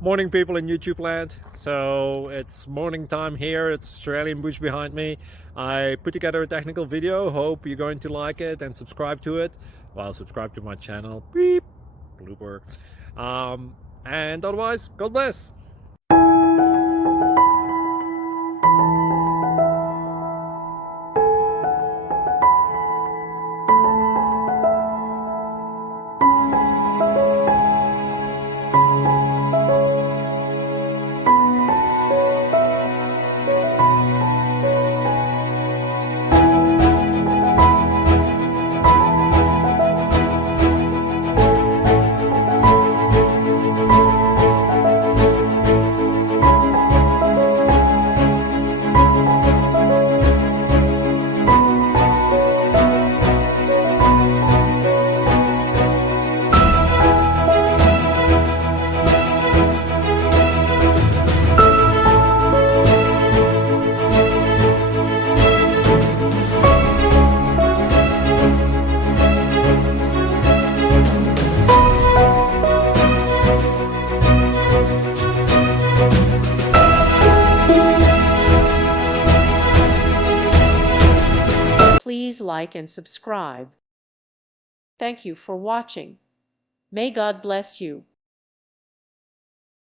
Morning, people in YouTube land. So it's morning time here. It's Australian bush behind me. I put together a technical video. Hope you're going to like it and subscribe to it. Well, subscribe to my channel. Beep, blooper. And otherwise, God bless. Please like and subscribe. Thank you for watching. May God bless you.